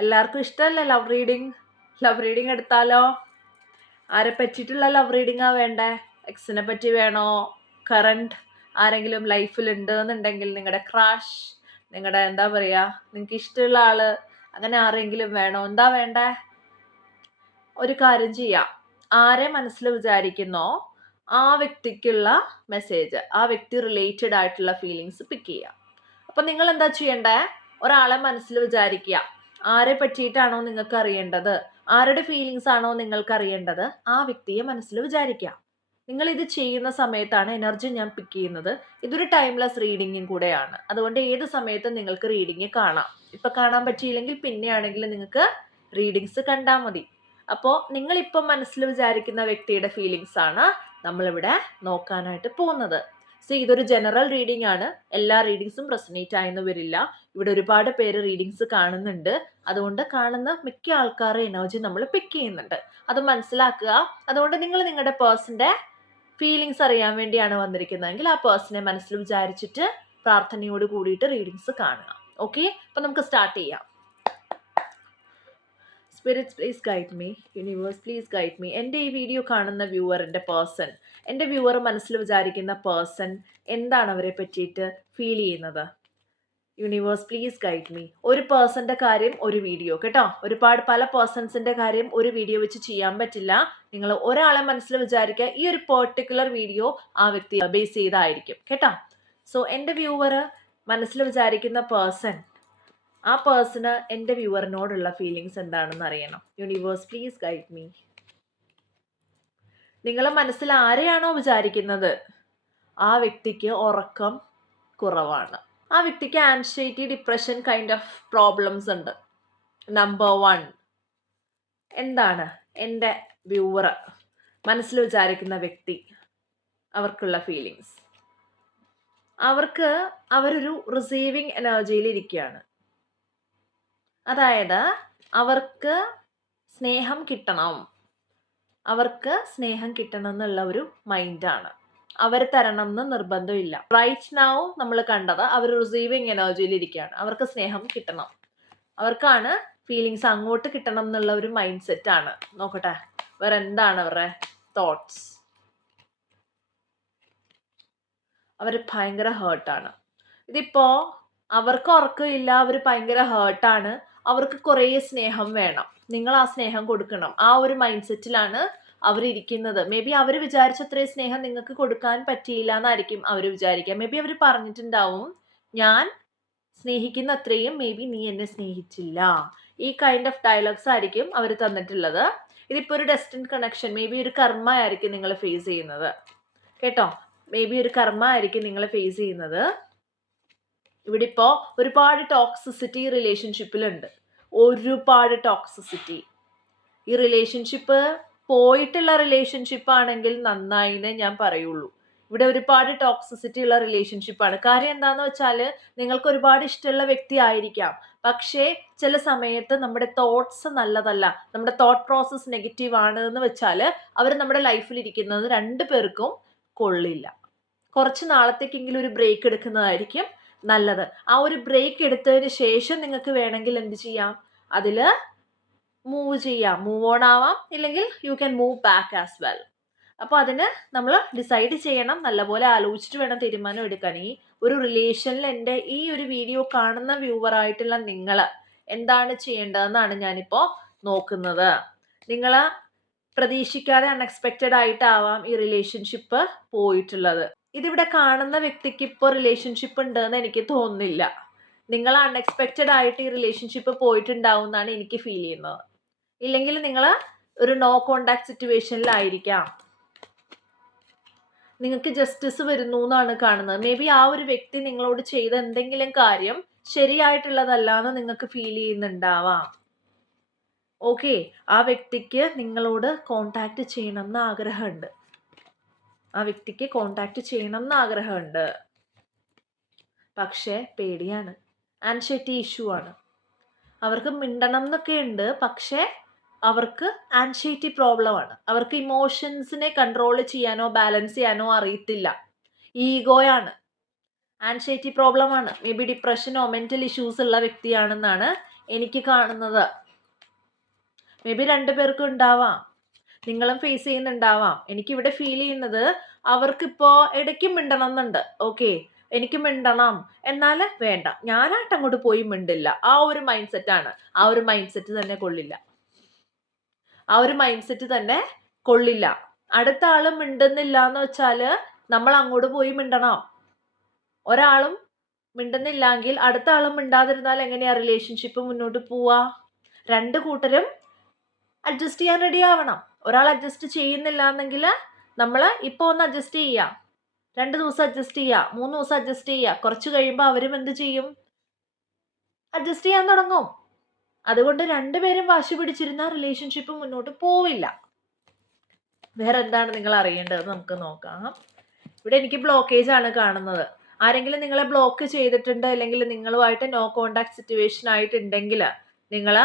എല്ലാവർക്കും ഇഷ്ടമല്ലേ love reading? Love reading എടുത്താലോ? ആരെ പറ്റിയിട്ടുള്ള ലവ് റീഡിങ്ങാ വേണ്ടേ? എക്സിനെ പറ്റി വേണോ? കറണ്ട് ആരെങ്കിലും ലൈഫിലുണ്ട് എന്നുണ്ടെങ്കിൽ നിങ്ങളുടെ ക്രാഷ്, നിങ്ങളുടെ എന്താ പറയുക, നിങ്ങൾക്ക് ഇഷ്ടമുള്ള ആള്, അങ്ങനെ ആരെങ്കിലും വേണോ? എന്താ വേണ്ടേ? ഒരു കാര്യം ചെയ്യാം, ആരെ മനസ്സിൽ വിചാരിക്കുന്നോ ആ വ്യക്തിക്കുള്ള മെസ്സേജ്, ആ വ്യക്തി റിലേറ്റഡ് ആയിട്ടുള്ള ഫീലിങ്സ് പിക്ക് ചെയ്യാം. അപ്പം നിങ്ങൾ എന്താ ചെയ്യണ്ടേ? ഒരാളെ മനസ്സിൽ വിചാരിക്കുക. ആരെ പറ്റിയിട്ടാണോ നിങ്ങൾക്ക് അറിയേണ്ടത്, ആരുടെ ഫീലിങ്സ് ആണോ നിങ്ങൾക്ക് അറിയേണ്ടത്, ആ വ്യക്തിയെ മനസ്സിൽ വിചാരിക്കുക. നിങ്ങൾ ഇത് ചെയ്യുന്ന സമയത്താണ് എനർജി ഞാൻ പിക്ക് ചെയ്യുന്നത്. ഇതൊരു ടൈംലെസ് റീഡിങ്ങും കൂടെയാണ്. അതുകൊണ്ട് ഏത് സമയത്തും നിങ്ങൾക്ക് റീഡിങ് കാണാം. ഇപ്പം കാണാൻ പറ്റിയില്ലെങ്കിൽ പിന്നെയാണെങ്കിൽ നിങ്ങൾക്ക് റീഡിങ്സ് കണ്ടാൽ മതി. അപ്പോൾ നിങ്ങളിപ്പം മനസ്സിൽ വിചാരിക്കുന്ന വ്യക്തിയുടെ ഫീലിങ്സ് ആണ് നമ്മളിവിടെ നോക്കാനായിട്ട് പോകുന്നത്. സോ ഇതൊരു ജനറൽ റീഡിംഗ് ആണ്. എല്ലാ റീഡിങ്സും റെസനേറ്റ് ആയെന്ന് വരില്ല. ഇവിടെ ഒരുപാട് പേര് റീഡിങ്സ് കാണുന്നുണ്ട്. അതുകൊണ്ട് കാണുന്ന മിക്ക ആൾക്കാരുടെ എനർജി നമ്മൾ പിക്ക് ചെയ്യുന്നുണ്ട്. അത് മനസ്സിലാക്കുക. അതുകൊണ്ട് നിങ്ങൾ നിങ്ങളുടെ പേഴ്സന്റെ ഫീലിങ്സ് അറിയാൻ വേണ്ടിയാണ് വന്നിരിക്കുന്നതെങ്കിൽ ആ പേഴ്സണെ മനസ്സിൽ വിചാരിച്ചിട്ട് പ്രാർത്ഥനയോട് കൂടിയിട്ട് റീഡിങ്സ് കാണുക. ഓക്കെ, അപ്പം നമുക്ക് സ്റ്റാർട്ട് ചെയ്യാം. Spirits please guide me, universe please guide me. എൻ്റെ ഈ വീഡിയോ കാണുന്ന വ്യൂവറിൻ്റെ പേഴ്സൺ, എൻ്റെ വ്യൂവർ മനസ്സിൽ വിചാരിക്കുന്ന പേഴ്സൺ എന്താണ് അവരെ പറ്റിയിട്ട് ഫീൽ ചെയ്യുന്നത്? Universe please guide me. ഒരു പേഴ്സൻ്റെ കാര്യം ഒരു വീഡിയോ കേട്ടോ. പല പേഴ്സൺസിൻ്റെ കാര്യം ഒരു വീഡിയോ വെച്ച് ചെയ്യാൻ പറ്റില്ല. നിങ്ങൾ ഒരാളെ മനസ്സിൽ വിചാരിക്കുക. ഈ ഒരു പെർട്ടിക്കുലർ വീഡിയോ ആ വ്യക്തി ബേസ് ചെയ്തായിരിക്കും കേട്ടോ. സോ എൻ്റെ വ്യൂവർ മനസ്സിൽ വിചാരിക്കുന്ന പേഴ്സൺ, ആ പേഴ്സണ് എൻ്റെ വ്യൂവറിനോടുള്ള ഫീലിങ്സ് എന്താണെന്ന് അറിയണം. Universe please guide me. നിങ്ങളെ മനസ്സിൽ ആരെയാണോ വിചാരിക്കുന്നത് ആ വ്യക്തിക്ക് ഉറക്കം കുറവാണ്. ആ വ്യക്തിക്ക് anxiety, depression kind of problems ഉണ്ട്. നമ്പർ 1 എന്താണ് എൻ്റെ വ്യൂവർ മനസ്സിൽ വിചാരിക്കുന്ന വ്യക്തി അവർക്കുള്ള ഫീലിങ്സ്? അവരൊരു റിസീവിങ് എനർജിയിൽ ഇരിക്കുകയാണ്. അതായത് അവർക്ക് സ്നേഹം കിട്ടണം എന്നുള്ള ഒരു മൈൻഡാണ്. അവർ തരണം എന്ന് നിർബന്ധമില്ല. റൈറ്റ് നൗ നമ്മൾ കണ്ടത് അവർ റിസീവിങ് എനർജിയിൽ ഇരിക്കുകയാണ്. അവർക്ക് സ്നേഹം കിട്ടണം, അവർക്കാണ് ഫീലിങ്സ് അങ്ങോട്ട് കിട്ടണം എന്നുള്ള ഒരു മൈൻഡ് സെറ്റ് ആണ്. നോക്കട്ടെ വേറെ എന്താണ് അവരുടെ തോട്ട്സ്. അവർ ഭയങ്കര ഹേർട്ടാണ്. ഇതിപ്പോ അവർക്ക് ഉറക്കമില്ല, അവർ ഭയങ്കര ഹേർട്ടാണ്, അവർക്ക് കുറേ സ്നേഹം വേണം, നിങ്ങൾ ആ സ്നേഹം കൊടുക്കണം. ആ ഒരു മൈൻഡ് സെറ്റിലാണ് അവരിയ്ക്കുന്നത്. മേ ബി അവർ വിചാരിച്ചത്രയും സ്നേഹം നിങ്ങൾക്ക് കൊടുക്കാൻ പറ്റിയില്ല എന്നായിരിക്കും അവർ വിചാരിക്കുക. മേ ബി അവർ പറഞ്ഞിട്ടുണ്ടാവും, ഞാൻ സ്നേഹിക്കുന്ന അത്രയും മേ ബി നീ എന്നെ സ്നേഹിച്ചില്ല. ഈ കൈൻഡ് ഓഫ് ഡയലോഗ്സ് ആയിരിക്കും അവർ തന്നിട്ടുള്ളത്. ഇതിപ്പോൾ ഒരു ഡെസ്റ്റിൻഡ് കണക്ഷൻ, മേ ബി ഒരു കർമ്മ ആയിരിക്കും നിങ്ങൾ ഫേസ് ചെയ്യുന്നത് കേട്ടോ. മേ ബി ഒരു കർമ്മ ആയിരിക്കും നിങ്ങൾ ഫേസ് ചെയ്യുന്നത്. ഇവിടെ ഇപ്പോൾ ഒരുപാട് ടോക്സിസിറ്റി റിലേഷൻഷിപ്പിലുണ്ട്. ഒരുപാട് ടോക്സിസിറ്റി. ഈ റിലേഷൻഷിപ്പ് പോയിട്ടുള്ള റിലേഷൻഷിപ്പ് ആണെങ്കിൽ നന്നായിന്നേ ഞാൻ പറയുള്ളൂ. ഇവിടെ ഒരുപാട് ടോക്സിസിറ്റി ഉള്ള റിലേഷൻഷിപ്പാണ്. കാര്യം എന്താണെന്ന് വെച്ചാൽ നിങ്ങൾക്ക് ഒരുപാട് ഇഷ്ടമുള്ള വ്യക്തി ആയിരിക്കാം, പക്ഷേ ചില സമയത്ത് നമ്മുടെ തോട്ട്സ് നല്ലതല്ല, നമ്മുടെ തോട്ട് പ്രോസസ്സ് നെഗറ്റീവ് ആണ് എന്ന് വെച്ചാൽ അവർ നമ്മുടെ ലൈഫിൽ ഇരിക്കുന്നത് രണ്ടു പേർക്കും കൊള്ളില്ല. കുറച്ച് നാളത്തേക്കെങ്കിലും ഒരു ബ്രേക്ക് എടുക്കുന്നതായിരിക്കും നല്ലത്. ആ ഒരു ബ്രേക്ക് എടുത്തതിന് ശേഷം നിങ്ങൾക്ക് വേണമെങ്കിൽ എന്ത് ചെയ്യാം, അതിൽ മൂവ് ഓൺ ആവാം, ഇല്ലെങ്കിൽ you can move back as well. അപ്പോൾ അതിന് നമ്മൾ ഡിസൈഡ് ചെയ്യണം, നല്ലപോലെ ആലോചിച്ചിട്ട് വേണം തീരുമാനം എടുക്കാൻ. ഈ ഒരു റിലേഷനിൽ എൻ്റെ ഈ ഒരു വീഡിയോ കാണുന്ന വ്യൂവറായിട്ടുള്ള നിങ്ങൾ എന്താണ് ചെയ്യേണ്ടതെന്നാണ് ഞാനിപ്പോൾ നോക്കുന്നത്. നിങ്ങൾ പ്രതീക്ഷിക്കാതെ അൺഎക്സ്പെക്റ്റഡ് ആയിട്ടാവാം ഈ റിലേഷൻഷിപ്പ് പോയിട്ടുള്ളത്. ഇതിവിടെ കാണുന്ന വ്യക്തിക്ക് ഇപ്പോൾ റിലേഷൻഷിപ്പ് ഉണ്ടെന്ന് എനിക്ക് തോന്നുന്നില്ല. നിങ്ങൾ അൺഎക്സ്പെക്റ്റഡ് ആയിട്ട് ഈ റിലേഷൻഷിപ്പ് പോയിട്ടുണ്ടാവും എന്നാണ് എനിക്ക് ഫീൽ ചെയ്യുന്നത്. ഇല്ലെങ്കിൽ നിങ്ങൾ ഒരു നോ കോണ്ടാക്ട് സിറ്റുവേഷനിലായിരിക്കാം. നിങ്ങൾക്ക് ജസ്റ്റിസ് വരുന്നു എന്നാണ് കാണുന്നത്. മേ ബി ആ ഒരു വ്യക്തി നിങ്ങളോട് ചെയ്ത എന്തെങ്കിലും കാര്യം ശരിയായിട്ടുള്ളതല്ല എന്ന് നിങ്ങൾക്ക് ഫീൽ ചെയ്യുന്നുണ്ടാവാം. ഓക്കെ, ആ വ്യക്തിക്ക് നിങ്ങളോട് കോണ്ടാക്ട് ചെയ്യണം എന്ന് ആഗ്രഹമുണ്ട്. പക്ഷേ പേടിയാണ്, ആൻസൈറ്റി ഇഷ്യൂ ആണ്. അവർക്ക് മിണ്ടണം എന്നൊക്കെ ഉണ്ട്, പക്ഷേ അവർക്ക് ആൻസൈറ്റി പ്രോബ്ലമാണ്. അവർക്ക് ഇമോഷൻസിനെ കൺട്രോൾ ചെയ്യാനോ ബാലൻസ് ചെയ്യാനോ അറിയത്തില്ല. ഈഗോയാണ്, ആൻസൈറ്റി പ്രോബ്ലമാണ്. മേ ബി ഡിപ്രഷനോ മെൻ്റൽ ഇഷ്യൂസ് ഉള്ള വ്യക്തിയാണെന്നാണ് എനിക്ക് കാണുന്നത്. മേ ബി 2 പേർക്കും ഉണ്ടാവാം, നിങ്ങളും ഫേസ് ചെയ്യുന്നുണ്ടാവാം. എനിക്കിവിടെ ഫീൽ ചെയ്യുന്നത് അവർക്കിപ്പോ ഇടയ്ക്ക് മിണ്ടണം എന്നുണ്ട്. ഓക്കെ, എനിക്ക് മിണ്ടണം, എന്നാൽ വേണ്ട, ഞാനായിട്ട് അങ്ങോട്ട് പോയി മിണ്ടില്ല. ആ ഒരു മൈൻഡ് സെറ്റാണ്. ആ ഒരു മൈൻഡ് സെറ്റ് തന്നെ കൊള്ളില്ല. ആ ഒരു മൈൻഡ് സെറ്റ് തന്നെ കൊള്ളില്ല. അടുത്ത ആള് മിണ്ടുന്നില്ല എന്ന് വെച്ചാല് നമ്മൾ അങ്ങോട്ട് പോയി മിണ്ടണം. ഒരാളും മിണ്ടുന്നില്ലെങ്കിൽ അടുത്ത ആളും മിണ്ടാതിരുന്നാൽ എങ്ങനെയാ റിലേഷൻഷിപ്പ് മുന്നോട്ട് പോവാ? 2 കൂട്ടരും അഡ്ജസ്റ്റ് ചെയ്യാൻ റെഡി ആവണം. ഒരാൾ അഡ്ജസ്റ്റ് ചെയ്യുന്നില്ല എന്നെങ്കിൽ നമ്മൾ ഇപ്പോൾ ഒന്ന് അഡ്ജസ്റ്റ് ചെയ്യാം, 2 ദിവസം അഡ്ജസ്റ്റ് ചെയ്യുക, 3 ദിവസം അഡ്ജസ്റ്റ് ചെയ്യുക. കുറച്ച് കഴിയുമ്പോൾ അവരും എന്ത് ചെയ്യും? അഡ്ജസ്റ്റ് ചെയ്യാൻ തുടങ്ങും. അതുകൊണ്ട് 2 പേരും വാശി പിടിച്ചിരുന്ന റിലേഷൻഷിപ്പ് മുന്നോട്ട് പോവില്ല. വേറെ എന്താണ് നിങ്ങൾ അറിയേണ്ടത് നമുക്ക് നോക്കാം. ഇവിടെ എനിക്ക് ബ്ലോക്കേജ് ആണ് കാണുന്നത്. ആരെങ്കിലും നിങ്ങളെ ബ്ലോക്ക് ചെയ്തിട്ടുണ്ട്, അല്ലെങ്കിൽ നിങ്ങളുമായിട്ട് നോ കോണ്ടാക്ട് സിറ്റുവേഷൻ ആയിട്ടുണ്ടെങ്കിൽ നിങ്ങൾ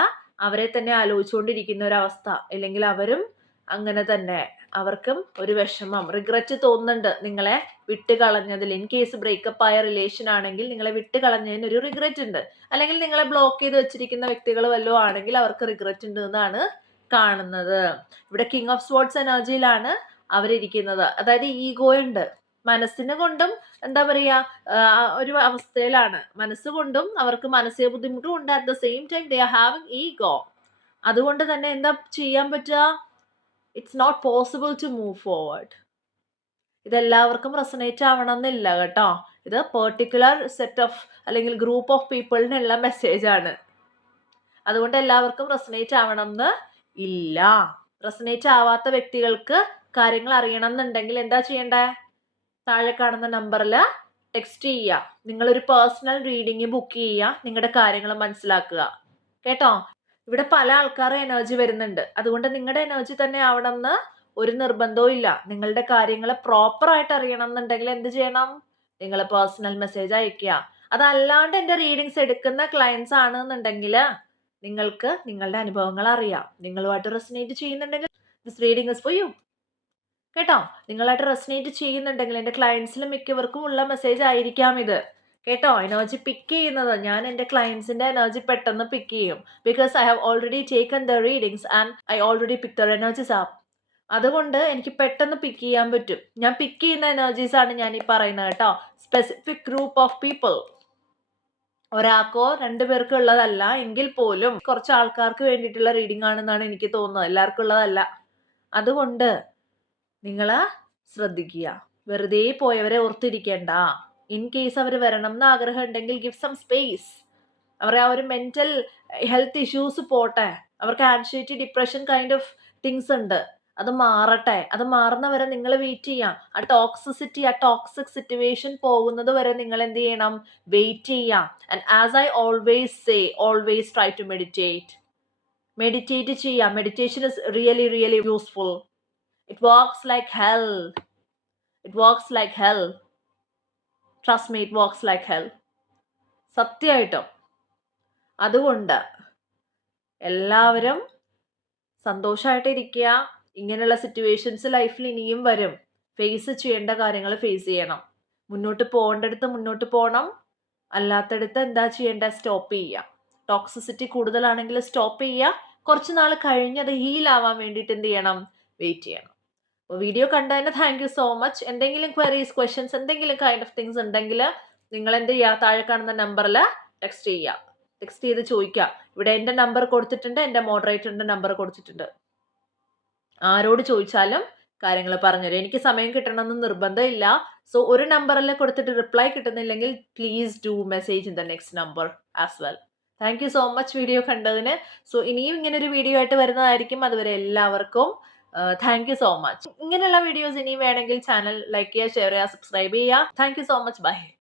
അവരെ തന്നെ ആലോചിച്ചുകൊണ്ടിരിക്കുന്ന ഒരവസ്ഥ, അല്ലെങ്കിൽ അവരും അങ്ങനെ തന്നെ, അവർക്കും ഒരു വിഷമം, റിഗ്രറ്റ് തോന്നുന്നുണ്ട് നിങ്ങളെ വിട്ട് കളഞ്ഞതിൽ. ഇൻ കേസ് ബ്രേക്കപ്പ് ആയ റിലേഷൻ ആണെങ്കിൽ നിങ്ങളെ വിട്ട് കളഞ്ഞതിന് ഒരു റിഗ്രറ്റ് ഉണ്ട്. അല്ലെങ്കിൽ നിങ്ങളെ ബ്ലോക്ക് ചെയ്ത് വെച്ചിരിക്കുന്ന വ്യക്തികൾ വല്ലതും ആണെങ്കിൽ അവർക്ക് റിഗ്രറ്റ് ഉണ്ട് എന്നാണ് കാണുന്നത്. ഇവിടെ കിങ് ഓഫ് സ്വാർഡ്സ് എനർജിയിലാണ് അവരിയ്ക്കുന്നത്. അതായത് ഈഗോ ഉണ്ട്. മനസ്സിന് കൊണ്ടും എന്താ പറയാ, ഒരു അവസ്ഥയിലാണ്. മനസ്സുകൊണ്ടും അവർക്ക് മാനസിക ബുദ്ധിമുട്ടും ഉണ്ട്. At the same time they are having ego. അതുകൊണ്ട് തന്നെ എന്താ ചെയ്യാൻ പറ്റുക? It's not possible to move forward. ഇതെല്ലാവർക്കും റെസണേറ്റ് ആവണമെന്നില്ല കേട്ടോ. ഇത് പെർട്ടിക്കുലർ സെറ്റ് ഓഫ് അല്ലെങ്കിൽ ഗ്രൂപ്പ് ഓഫ് പീപ്പിളിനുള്ള മെസ്സേജ് ആണ്. അതുകൊണ്ട് എല്ലാവർക്കും റെസണേറ്റ് ആവണം എന്ന് ഇല്ല. റെസണേറ്റ് ആവാത്ത വ്യക്തികൾക്ക് കാര്യങ്ങൾ അറിയണം എന്നുണ്ടെങ്കിൽ എന്താ ചെയ്യണ്ടേ? താഴെ കാണുന്ന നമ്പറിൽ ടെക്സ്റ്റ് ചെയ്യുക. നിങ്ങളൊരു പേഴ്സണൽ റീഡിങ് ബുക്ക് ചെയ്യുക, നിങ്ങളുടെ കാര്യങ്ങൾ മനസ്സിലാക്കുക കേട്ടോ. ഇവിടെ പല ആൾക്കാരുടെ എനർജി വരുന്നുണ്ട്. അതുകൊണ്ട് നിങ്ങളുടെ എനർജി തന്നെ ആവണം എന്ന് ഒരു നിർബന്ധവും ഇല്ല. നിങ്ങളുടെ കാര്യങ്ങൾ പ്രോപ്പറായിട്ട് അറിയണം എന്നുണ്ടെങ്കിൽ എന്ത് ചെയ്യണം? നിങ്ങൾ പേഴ്സണൽ മെസ്സേജ് അയക്കുക. അതല്ലാണ്ട് എൻ്റെ റീഡിങ്സ് എടുക്കുന്ന ക്ലയൻസ് ആണെന്നുണ്ടെങ്കിൽ നിങ്ങൾക്ക് നിങ്ങളുടെ അനുഭവങ്ങൾ അറിയാം. നിങ്ങളുമായിട്ട് റെസനേറ്റ് ചെയ്യുന്നുണ്ടെങ്കിൽ this reading is for you കേട്ടോ. നിങ്ങളായിട്ട് റെസനേറ്റ് ചെയ്യുന്നുണ്ടെങ്കിൽ എൻ്റെ ക്ലയൻസിലും മിക്കവർക്കും ഉള്ള മെസ്സേജ് ആയിരിക്കാം ഇത് കേട്ടോ. എനർജി പിക്ക് ചെയ്യുന്നത് ഞാൻ എൻ്റെ ക്ലയൻസിൻ്റെ എനർജി പെട്ടെന്ന് പിക്ക് ചെയ്യും. Because I have already taken the readings and I already pick the energies app. അതുകൊണ്ട് എനിക്ക് പെട്ടെന്ന് പിക്ക് ചെയ്യാൻ പറ്റും. ഞാൻ പിക്ക് ചെയ്യുന്ന എനർജീസ് ആണ് ഞാൻ ഈ പറയുന്നത് കേട്ടോ. സ്പെസിഫിക് ഗ്രൂപ്പ് ഓഫ് പീപ്പിൾ, ഒരാൾക്കോ 2 പേർക്കോ ഉള്ളതല്ല. എങ്കിൽ പോലും കുറച്ച് ആൾക്കാർക്ക് വേണ്ടിയിട്ടുള്ള റീഡിംഗ് ആണെന്നാണ് എനിക്ക് തോന്നുന്നത്, എല്ലാവർക്കും ഉള്ളതല്ല. അതുകൊണ്ട് നിങ്ങൾ ശ്രദ്ധിക്കുക. വെറുതെ പോയവരെ ഓർത്തിരിക്കേണ്ട. ഇൻ കേസ് അവർ വരണം എന്ന് ആഗ്രഹം ഉണ്ടെങ്കിൽ ഗിവ് സം സ്പേസ്. അവരെ ആ ഒരു മെന്റൽ ഹെൽത്ത് ഇഷ്യൂസ് പോട്ടെ. അവർക്ക് anxiety, depression kind of things ഉണ്ട്. അത് മാറട്ടെ. അത് മാറുന്നവരെ നിങ്ങൾ വെയിറ്റ് ചെയ്യാം. ആ ടോക്സിസിറ്റി, ആ ടോക്സിക് സിറ്റുവേഷൻ പോകുന്നത് വരെ നിങ്ങൾ എന്ത് ചെയ്യണം? വെയിറ്റ് ചെയ്യാം. And as I always say, always try to meditate. Meditate ചെയ്യാം. Meditation is really really useful. It works like hell. It works like hell. Trust me, it works like hell. സത്യമായിട്ടും. അതുകൊണ്ട് എല്ലാവരും സന്തോഷമായിട്ടിരിക്കുക. ഇങ്ങനെയുള്ള സിറ്റുവേഷൻസ് ലൈഫിൽ ഇനിയും വരും. Face ചെയ്യേണ്ട കാര്യങ്ങൾ ഫേസ് ചെയ്യണം. മുന്നോട്ട് പോകേണ്ടടുത്ത് മുന്നോട്ട് പോകണം. അല്ലാത്തടുത്ത് എന്താ ചെയ്യേണ്ട? സ്റ്റോപ്പ് ചെയ്യുക. ടോക്സിസിറ്റി കൂടുതലാണെങ്കിൽ സ്റ്റോപ്പ് ചെയ്യുക. കുറച്ച് നാൾ കഴിഞ്ഞത് ഹീലാവാൻ വേണ്ടിയിട്ട് എന്ത് ചെയ്യണം? വെയിറ്റ് ചെയ്യണം. അപ്പോൾ വീഡിയോ കണ്ടതിന് താങ്ക് യു സോ മച്ച്. എന്തെങ്കിലും ക്വയറീസ്, ക്വസ്റ്റ്യൻസ്, എന്തെങ്കിലും കൈൻഡ് ഓഫ് തിങ്സ് ഉണ്ടെങ്കിൽ നിങ്ങൾ എന്ത് ചെയ്യുക? താഴെ കാണുന്ന നമ്പറിൽ ടെക്സ്റ്റ് ചെയ്യുക. ടെക്സ്റ്റ് ചെയ്ത് ചോദിക്കുക. ഇവിടെ എൻ്റെ നമ്പർ കൊടുത്തിട്ടുണ്ട്, എൻ്റെ മോഡറേറ്ററിൻ്റെ നമ്പർ കൊടുത്തിട്ടുണ്ട്. ആരോട് ചോദിച്ചാലും കാര്യങ്ങൾ പറഞ്ഞുതരും. എനിക്ക് സമയം കിട്ടണമെന്ന് നിർബന്ധമില്ല. സോ ഒരു നമ്പറിൽ കൊടുത്തിട്ട് റിപ്ലൈ കിട്ടുന്നില്ലെങ്കിൽ please do message in the next number as well. Thank you so much video കണ്ടതിന്. സോ ഇനിയും ഇങ്ങനൊരു വീഡിയോ ആയിട്ട് വരുന്നതായിരിക്കും. അതുവരെ എല്ലാവർക്കും താങ്ക് യു സോ മച്ച്. ഇങ്ങനെയുള്ള വീഡിയോസ് ഇനിയും വേണമെങ്കിൽ ചാനൽ ലൈക്ക് ചെയ്യുക, ഷെയർ ചെയ്യുക, സബ്സ്ക്രൈബ് ചെയ്യുക. Thank you so much. By.